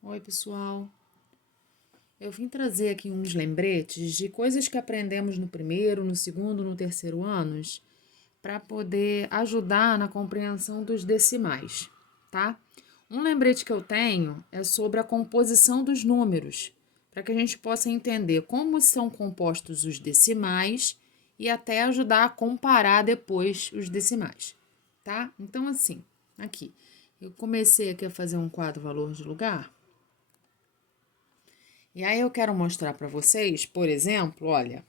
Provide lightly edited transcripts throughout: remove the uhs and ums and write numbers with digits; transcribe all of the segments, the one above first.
Oi, pessoal. Eu vim trazer aqui uns lembretes de coisas que aprendemos no primeiro, no segundo, no terceiro anos, para poder ajudar na compreensão dos decimais, tá? Um lembrete que eu tenho é sobre a composição dos números, para que a gente possa entender como são compostos os decimais e até ajudar a comparar depois os decimais, tá? Então, assim, aqui, eu comecei aqui a fazer um quadro valor de lugar. E aí eu quero mostrar para vocês, por exemplo, olha,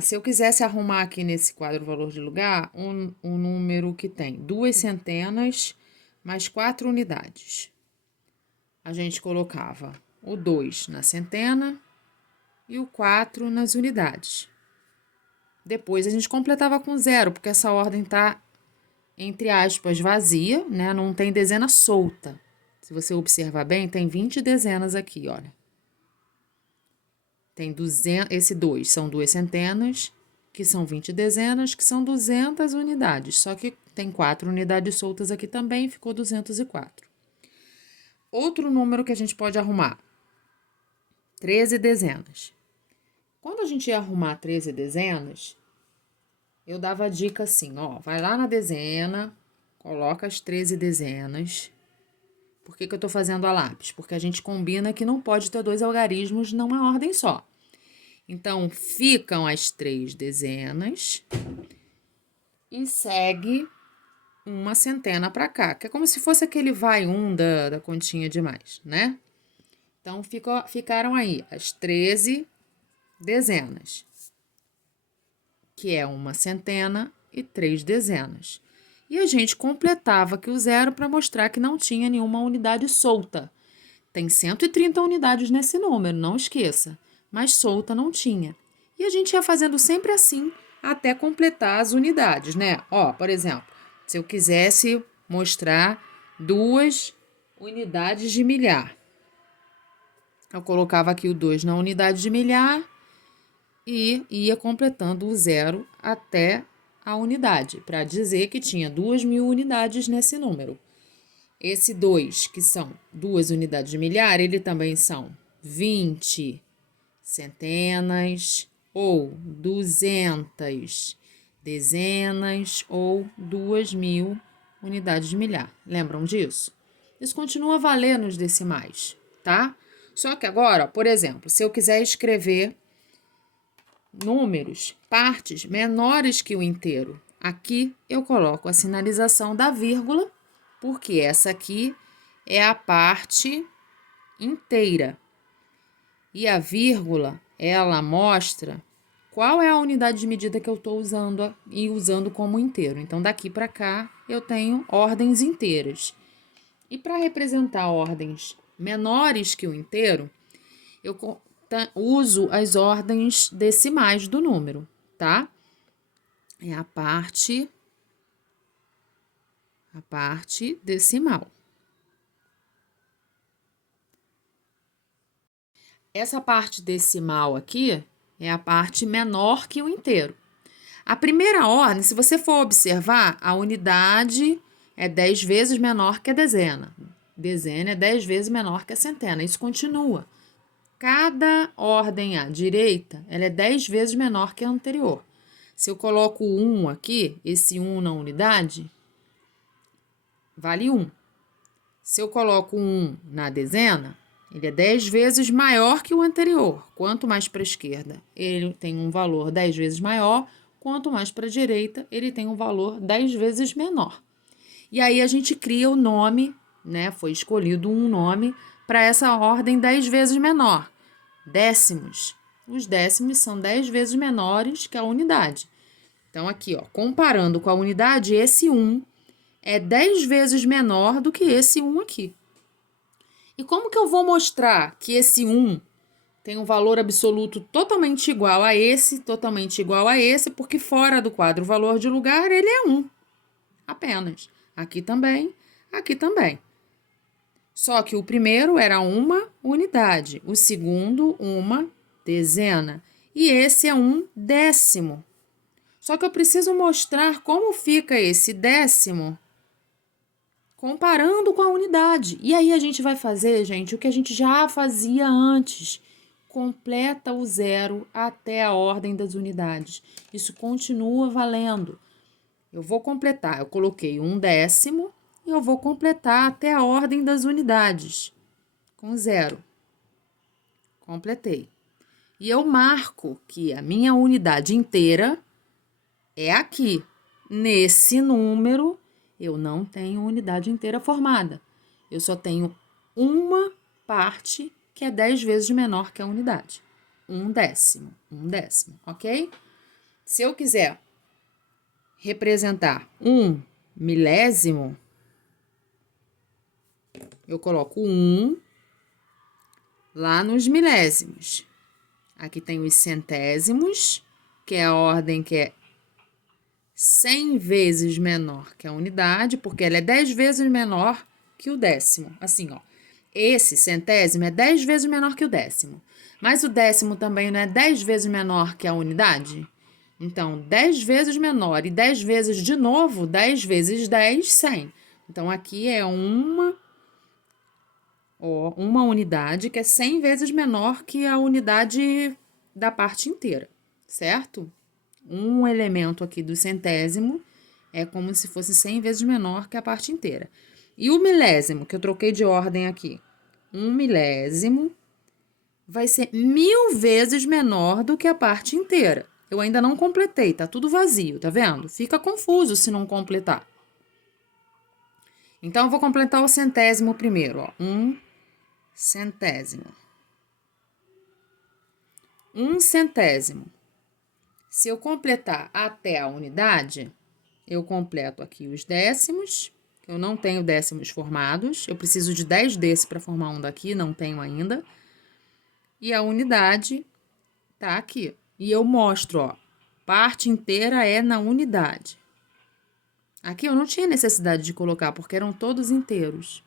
se eu quisesse arrumar aqui nesse quadro valor de lugar, um número que tem 2 centenas mais 4 unidades. A gente colocava o 2 na centena e o 4 nas unidades. Depois a gente completava com zero, porque essa ordem tá, entre aspas, vazia, né? Não tem dezena solta. Se você observar bem, tem 20 dezenas aqui, olha. Tem 200, esse 2 são 2 centenas, que são 20 dezenas, que são 200 unidades. Só que tem 4 unidades soltas aqui também, ficou 204. Outro número que a gente pode arrumar, 13 dezenas. Quando a gente ia arrumar 13 dezenas, eu dava a dica assim, ó, vai lá na dezena, coloca as 13 dezenas. Por que eu tô fazendo a lápis? Porque a gente combina que não pode ter dois algarismos numa ordem só. Então, ficam as 3 dezenas e segue uma centena para cá, que é como se fosse aquele vai da continha de mais, né? Então, ficaram aí as 13 dezenas, que é uma centena e 3 dezenas. E a gente completava aqui o zero para mostrar que não tinha nenhuma unidade solta. Tem 130 unidades nesse número, não esqueça, mas solta não tinha. E a gente ia fazendo sempre assim até completar as unidades, né? Ó, por exemplo, se eu quisesse mostrar 2 unidades de milhar, eu colocava aqui o 2 na unidade de milhar e ia completando o zero até a unidade, para dizer que tinha 2.000 unidades nesse número. Esse 2, que são 2 unidades de milhar, ele também são 20 centenas ou 200 dezenas ou 2.000 unidades de milhar. Lembram disso? Isso continua a valer nos decimais, tá? Só que agora, por exemplo, se eu quiser escrever números, partes menores que o inteiro, aqui eu coloco a sinalização da vírgula, porque essa aqui é a parte inteira. E a vírgula, ela mostra qual é a unidade de medida que eu estou usando e usando como inteiro. Então, daqui para cá, eu tenho ordens inteiras. E para representar ordens menores que o inteiro, eu uso as ordens decimais do número, tá? É a parte decimal. Essa parte decimal aqui é a parte menor que o inteiro. A primeira ordem, se você for observar, a unidade é 10 vezes menor que a dezena. Dezena é 10 vezes menor que a centena. Isso continua. Cada ordem à direita, ela é 10 vezes menor que a anterior. Se eu coloco o 1 aqui, esse 1 na unidade, vale 1. Se eu coloco 1 na dezena, ele é 10 vezes maior que o anterior. Quanto mais para a esquerda, ele tem um valor 10 vezes maior. Quanto mais para a direita, ele tem um valor 10 vezes menor. E aí a gente cria o nome, né? Foi escolhido um nome para essa ordem 10 vezes menor. Décimos. Os décimos são 10 vezes menores que a unidade. Então, aqui, ó, comparando com a unidade, esse 1 é 10 vezes menor do que esse 1 aqui. E como que eu vou mostrar que esse 1 tem um valor absoluto totalmente igual a esse, porque fora do quadro valor de lugar ele é 1 apenas. Aqui também, aqui também. Só que o primeiro era uma unidade, o segundo, uma dezena, e esse é um décimo. Só que eu preciso mostrar como fica esse décimo comparando com a unidade. E aí a gente vai fazer, gente, o que a gente já fazia antes. Completa o zero até a ordem das unidades. Isso continua valendo. Eu vou completar, eu coloquei 1/10 e eu vou completar até a ordem das unidades, com zero. Completei. E eu marco que a minha unidade inteira é aqui. Nesse número, eu não tenho unidade inteira formada. Eu só tenho uma parte que é 10 vezes menor que a unidade. 1/10, ok? Se eu quiser representar 1 milésimo, eu coloco 1 lá nos milésimos. Aqui tem os centésimos, que é a ordem que é 100 vezes menor que a unidade, porque ela é 10 vezes menor que o décimo. Assim, ó. Esse centésimo é 10 vezes menor que o décimo. Mas o décimo também não é 10 vezes menor que a unidade? Então, 10 vezes menor e 10 vezes de novo, 10 vezes 10, 100. Então, aqui é uma unidade que é 100 vezes menor que a unidade da parte inteira, certo? Um elemento aqui do centésimo é como se fosse 100 vezes menor que a parte inteira. E o milésimo, que eu troquei de ordem aqui, 1 milésimo vai ser 1000 vezes menor do que a parte inteira. Eu ainda não completei, tá tudo vazio, tá vendo? Fica confuso se não completar. Então, eu vou completar o centésimo primeiro, ó. 1/100. 1/100. Se eu completar até a unidade, eu completo aqui os décimos. Eu não tenho décimos formados. Eu preciso de 10 desse para formar um daqui, não tenho ainda. E a unidade tá aqui. E eu mostro, ó, parte inteira é na unidade. Aqui eu não tinha necessidade de colocar, porque eram todos inteiros.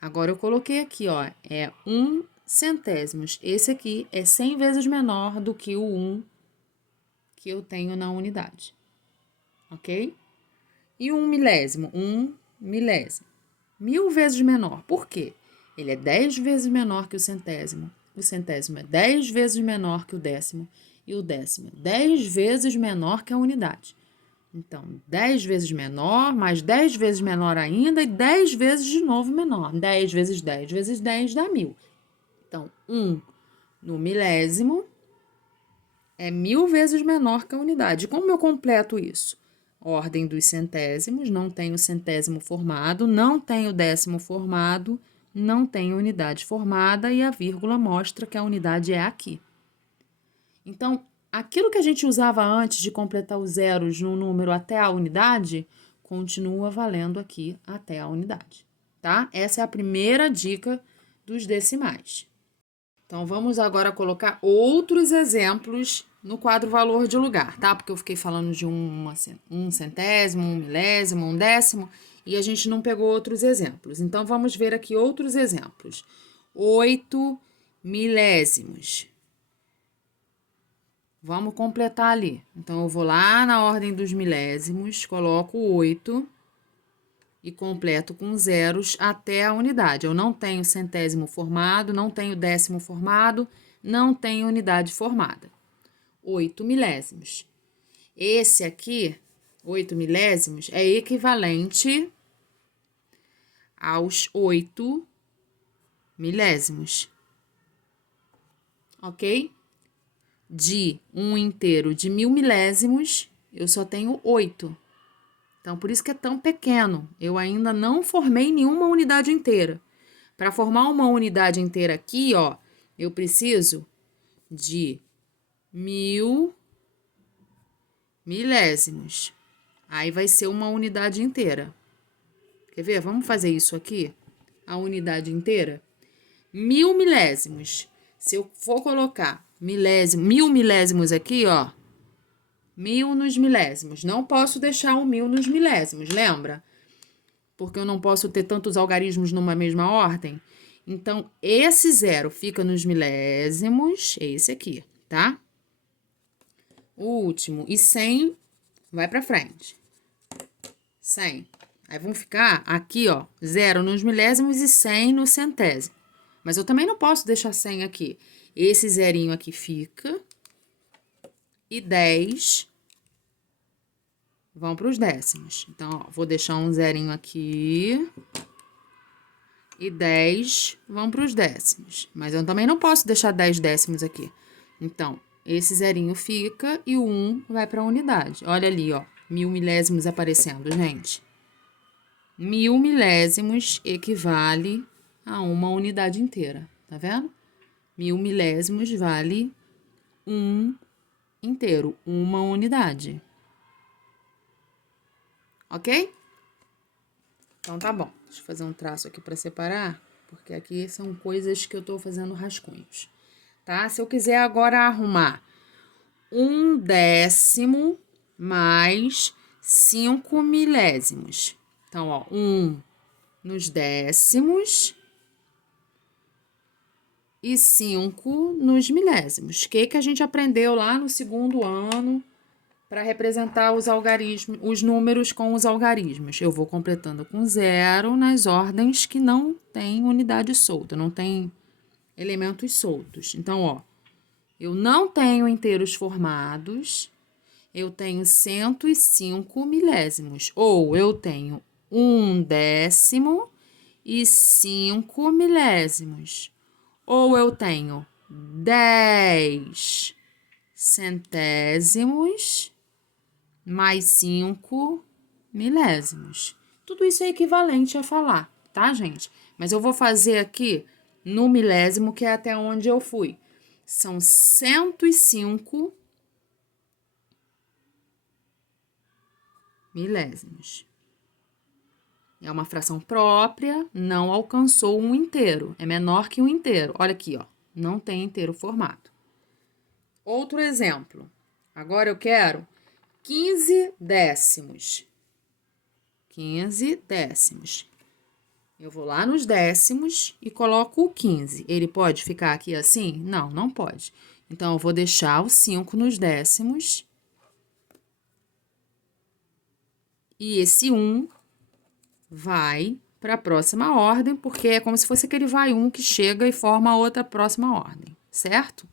Agora, eu coloquei aqui, ó, é 1/100. Esse aqui é 100 vezes menor do que o 1 que eu tenho na unidade, ok? E 1 milésimo? 1 milésimo. 1000 vezes menor. Por quê? Ele é 10 vezes menor que o centésimo. O centésimo é 10 vezes menor que o décimo. E o décimo é 10 vezes menor que a unidade. Então, 10 vezes menor, mais 10 vezes menor ainda e 10 vezes de novo menor. 10 vezes 10 vezes 10 dá 1000. Então, 1 no milésimo é 1000 vezes menor que a unidade. Como eu completo isso? Ordem dos centésimos, não tenho centésimo formado, não tenho décimo formado, não tenho unidade formada e a vírgula mostra que a unidade é aqui. Então, aquilo que a gente usava antes de completar os zeros no número até a unidade, continua valendo aqui até a unidade, tá? Essa é a primeira dica dos decimais. Então, vamos agora colocar outros exemplos no quadro valor de lugar, tá? Porque eu fiquei falando de um centésimo, 1 milésimo, 1 décimo, e a gente não pegou outros exemplos. Então, vamos ver aqui outros exemplos. 8 milésimos. Vamos completar ali. Então, eu vou lá na ordem dos milésimos, coloco 8 e completo com zeros até a unidade. Eu não tenho centésimo formado, não tenho décimo formado, não tenho unidade formada. 8 milésimos. Esse aqui, 8 milésimos, é equivalente aos 8 milésimos. Ok? De um inteiro de 1000 milésimos, eu só tenho 8. Então, por isso que é tão pequeno. Eu ainda não formei nenhuma unidade inteira. Para formar uma unidade inteira aqui, ó, eu preciso de 1000 milésimos. Aí vai ser uma unidade inteira. Quer ver? Vamos fazer isso aqui? A unidade inteira. 1000 milésimos. Se eu for colocar 1000 milésimos aqui, ó. 1000 nos milésimos. Não posso deixar o 1000 nos milésimos, lembra? Porque eu não posso ter tantos algarismos numa mesma ordem. Então, esse zero fica nos milésimos, esse aqui, tá? O último. E 100 vai pra frente. 100. Aí vão ficar aqui, ó, 0 nos milésimos e 100 no centésimo. Mas eu também não posso deixar 100 aqui. Esse zerinho aqui fica. E 10 vão para os décimos. Então, ó, vou deixar um zerinho aqui. E 10 vão para os décimos. Mas eu também não posso deixar 10 décimos aqui. Então, esse zerinho fica e o 1 vai para a unidade. Olha ali, ó, 1000 milésimos aparecendo, gente. 1000 milésimos equivale a uma unidade inteira, tá vendo? 1000 milésimos vale 1 inteiro, uma unidade. Ok? Então, tá bom. Deixa eu fazer um traço aqui para separar, porque aqui são coisas que eu tô fazendo rascunhos, tá? Se eu quiser agora arrumar 1/10 mais 5 milésimos. Então, ó, 1 nos décimos e 5 nos milésimos. O que a gente aprendeu lá no segundo ano para representar os algarismos, os números com os algarismos? Eu vou completando com 0 nas ordens que não tem unidade solta, não tem elementos soltos. Então, ó, eu não tenho inteiros formados, eu tenho 105 milésimos, ou eu tenho 1/10 e 5 milésimos, ou eu tenho 10 centésimos mais 5 milésimos. Tudo isso é equivalente a falar, tá, gente? Mas eu vou fazer aqui no milésimo, que é até onde eu fui. São 105 milésimos. É uma fração própria, não alcançou um inteiro. É menor que um inteiro. Olha aqui, ó. Não tem inteiro formado. Outro exemplo. Agora eu quero 15 décimos. 15 décimos. Eu vou lá nos décimos e coloco o 15. Ele pode ficar aqui assim? Não, não pode. Então, eu vou deixar o 5 nos décimos. E esse 1 vai para a próxima ordem, porque é como se fosse aquele vai 1 que chega e forma a outra próxima ordem, certo?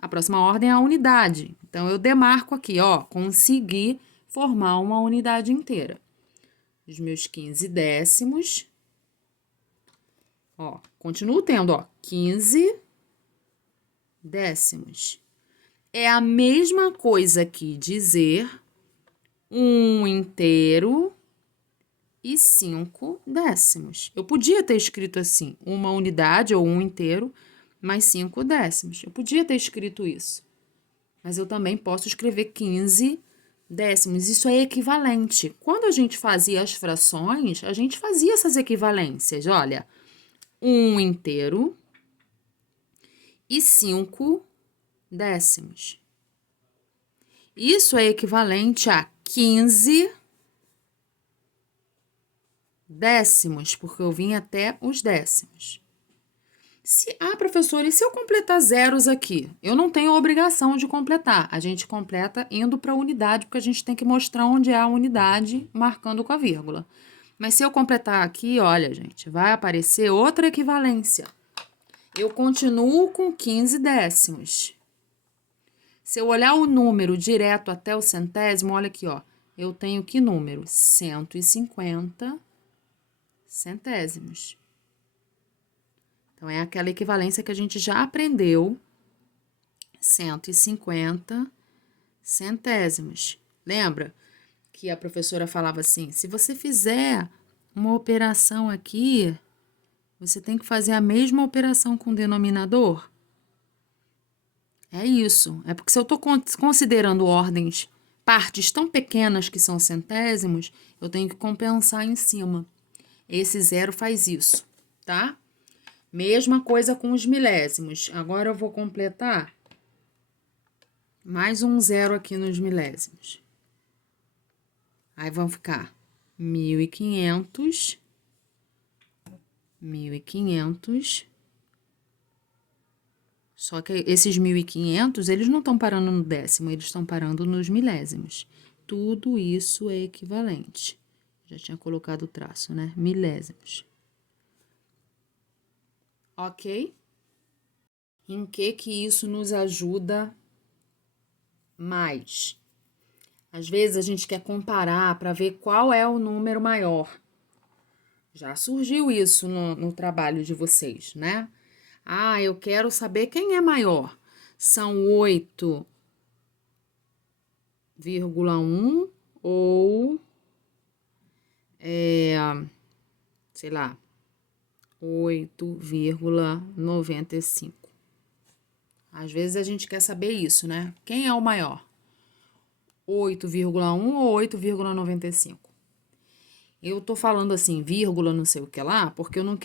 A próxima ordem é a unidade. Então, eu demarco aqui, ó, consegui formar uma unidade inteira. Os meus 15 décimos, ó, continuo tendo, ó, 15 décimos. É a mesma coisa que dizer 1 inteiro e 5 décimos. Eu podia ter escrito assim, uma unidade ou 1 inteiro mais 5 décimos. Eu podia ter escrito isso. Mas eu também posso escrever 15 décimos. Isso é equivalente. Quando a gente fazia as frações, a gente fazia essas equivalências. Olha, 1 inteiro e 5 décimos. Isso é equivalente a 15 décimos, porque eu vim até os décimos. Professora, e se eu completar zeros aqui? Eu não tenho obrigação de completar. A gente completa indo para a unidade, porque a gente tem que mostrar onde é a unidade, marcando com a vírgula. Mas se eu completar aqui, olha, gente, vai aparecer outra equivalência. Eu continuo com 15 décimos. Se eu olhar o número direto até o centésimo, olha aqui, ó. Eu tenho que número? 150 centésimos. Então, é aquela equivalência que a gente já aprendeu. 150 centésimos. Lembra que a professora falava assim, se você fizer uma operação aqui, você tem que fazer a mesma operação com o denominador? É isso. É porque se eu estou considerando ordens, partes tão pequenas que são centésimos, eu tenho que compensar em cima. Esse zero faz isso, tá? Mesma coisa com os milésimos. Agora eu vou completar mais um zero aqui nos milésimos. Aí vão ficar 1.500, 1.500. Só que esses 1.500, eles não estão parando no décimo, eles estão parando nos milésimos. Tudo isso é equivalente. Já tinha colocado o traço, né? Milésimos. Ok? Em que isso nos ajuda mais? Às vezes a gente quer comparar para ver qual é o número maior. Já surgiu isso no trabalho de vocês, né? Ah, eu quero saber quem é maior. São 8,1 ou, sei lá, 8,95. Às vezes a gente quer saber isso, né? Quem é o maior? 8,1 ou 8,95? Eu tô falando assim, vírgula, não sei o que lá, porque eu não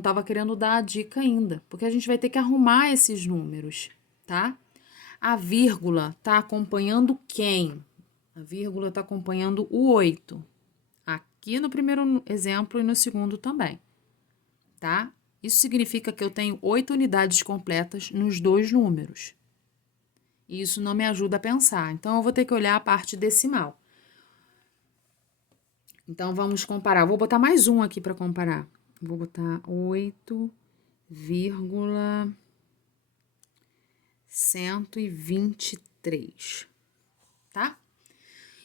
tava querendo dar a dica ainda, porque a gente vai ter que arrumar esses números, tá? A vírgula tá acompanhando quem? A vírgula tá acompanhando o 8. Aqui no primeiro exemplo e no segundo também, tá? Isso significa que eu tenho 8 unidades completas nos dois números. E isso não me ajuda a pensar, então eu vou ter que olhar a parte decimal. Então, vamos comparar. Vou botar mais um aqui para comparar. Vou botar 8,123, tá?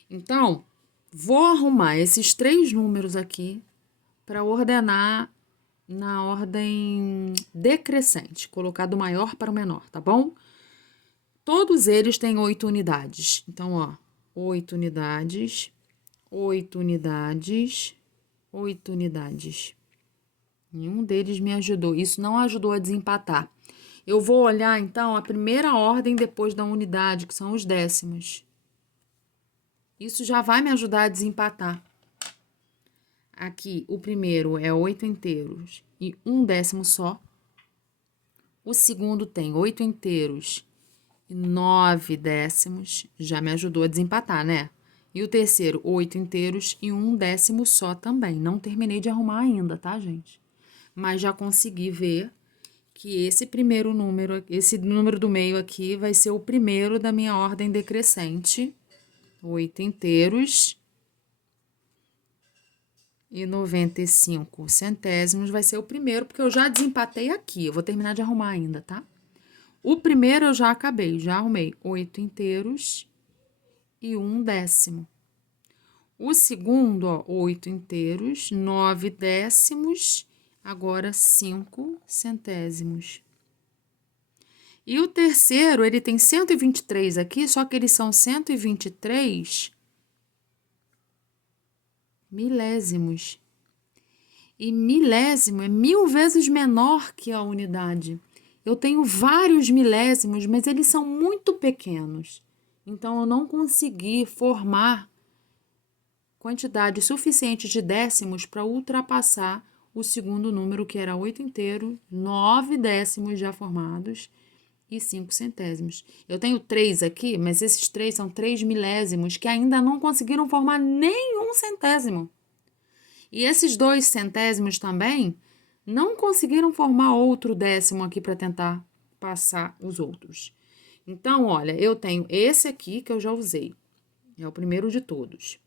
Então, vou arrumar esses três números aqui para ordenar na ordem decrescente, colocar do maior para o menor, tá bom? Todos eles têm 8 unidades. Então, ó, 8 unidades, 8 unidades, 8 unidades. Nenhum deles me ajudou. Isso não ajudou a desempatar. Eu vou olhar, então, a primeira ordem depois da unidade, que são os décimos. Isso já vai me ajudar a desempatar. Aqui, o primeiro é 8 inteiros e 1/10 só. O segundo tem 8 inteiros e 9/10. Já me ajudou a desempatar, né? E o terceiro, 8 inteiros e 1/10 só também. Não terminei de arrumar ainda, tá, gente? Mas já consegui ver que esse primeiro número, esse número do meio aqui, vai ser o primeiro da minha ordem decrescente. 8 inteiros e 95 centésimos vai ser o primeiro, porque eu já desempatei aqui. Eu vou terminar de arrumar ainda, tá? O primeiro eu já acabei, já arrumei 8 inteiros e 1/10. O segundo, ó, 8 inteiros, 9/10, agora 5 centésimos. E o terceiro, ele tem 123 aqui, só que eles são 123 milésimos. E milésimo é 1000 vezes menor que a unidade. Eu tenho vários milésimos, mas eles são muito pequenos. Então, eu não consegui formar quantidade suficiente de décimos para ultrapassar o segundo número, que era 8 inteiros, 9/10 já formados e 5 centésimos. Eu tenho 3 aqui, mas esses 3 são 3 milésimos que ainda não conseguiram formar nenhum centésimo. E esses 2 centésimos também não conseguiram formar outro décimo aqui para tentar passar os outros. Então, olha, eu tenho esse aqui que eu já usei. É o primeiro de todos.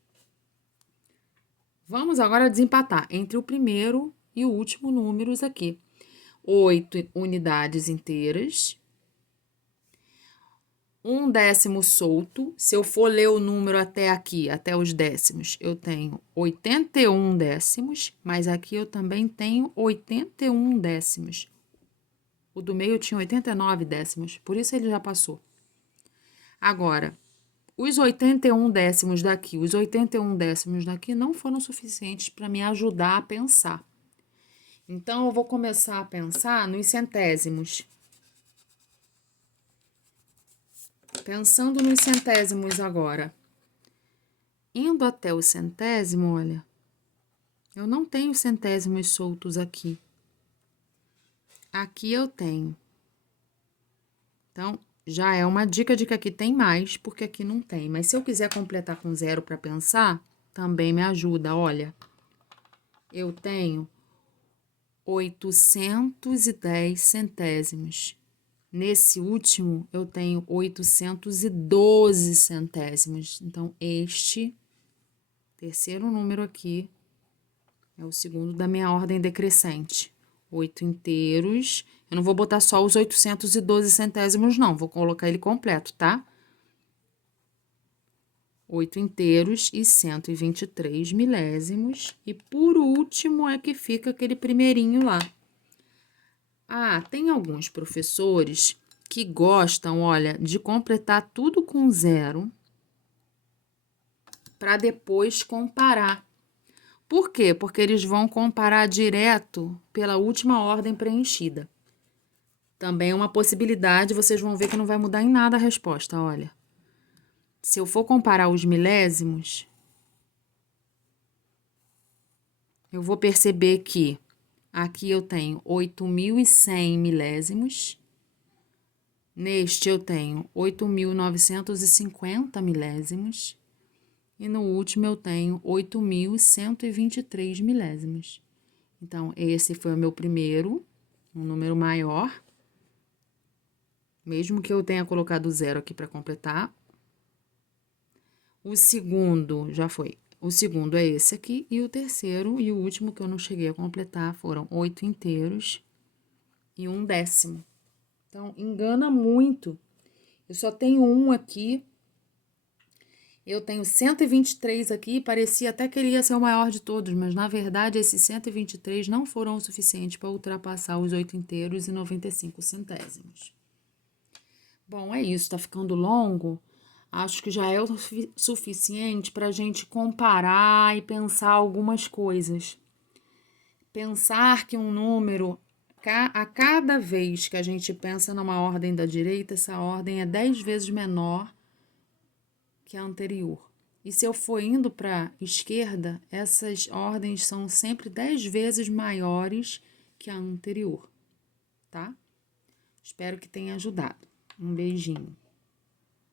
Vamos agora desempatar entre o primeiro e o último números aqui. 8 unidades inteiras. 1/10 solto. Se eu for ler o número até aqui, até os décimos, eu tenho 81 décimos, mas aqui eu também tenho 81 décimos. O do meio tinha 89 décimos, por isso ele já passou. Agora, os 81 décimos daqui, os 81 décimos daqui não foram suficientes para me ajudar a pensar. Então, eu vou começar a pensar nos centésimos. Pensando nos centésimos agora. Indo até o centésimo, olha, eu não tenho centésimos soltos aqui. Aqui eu tenho. Então, já é uma dica de que aqui tem mais, porque aqui não tem. Mas se eu quiser completar com zero para pensar, também me ajuda. Olha, eu tenho 810 centésimos. Nesse último, eu tenho 812 centésimos. Então, este Terceiro número aqui é o segundo da minha ordem decrescente. 8 inteiros. Eu não vou botar só os 812 centésimos, não. Vou colocar ele completo, tá? 8 inteiros e 123 milésimos. E por último é que fica aquele primeirinho lá. Ah, tem alguns professores que gostam, olha, de completar tudo com zero para depois comparar. Por quê? Porque eles vão comparar direto pela última ordem preenchida. Também é uma possibilidade, vocês vão ver que não vai mudar em nada a resposta, olha. Se eu for comparar os milésimos, eu vou perceber que aqui eu tenho 8.100 milésimos. Neste eu tenho 8.950 milésimos. E no último eu tenho 8.123 milésimos. Então, esse foi o meu primeiro, um número maior. Mesmo que eu tenha colocado zero aqui para completar. O segundo já foi. O segundo é esse aqui. E o terceiro e o último que eu não cheguei a completar foram 8 inteiros e 1/10. Então, engana muito. Eu só tenho um aqui. Eu tenho 123 aqui, parecia até que ele ia ser o maior de todos, mas na verdade esses 123 não foram o suficiente para ultrapassar os 8 inteiros e 95 centésimos. Bom, é isso, tá ficando longo. Acho que já é o suficiente para a gente comparar e pensar algumas coisas. Pensar que um número, a cada vez que a gente pensa numa ordem da direita, essa ordem é 10 vezes menor que a anterior. E se eu for indo para a esquerda, essas ordens são sempre 10 vezes maiores que a anterior, tá? Espero que tenha ajudado. Um beijinho.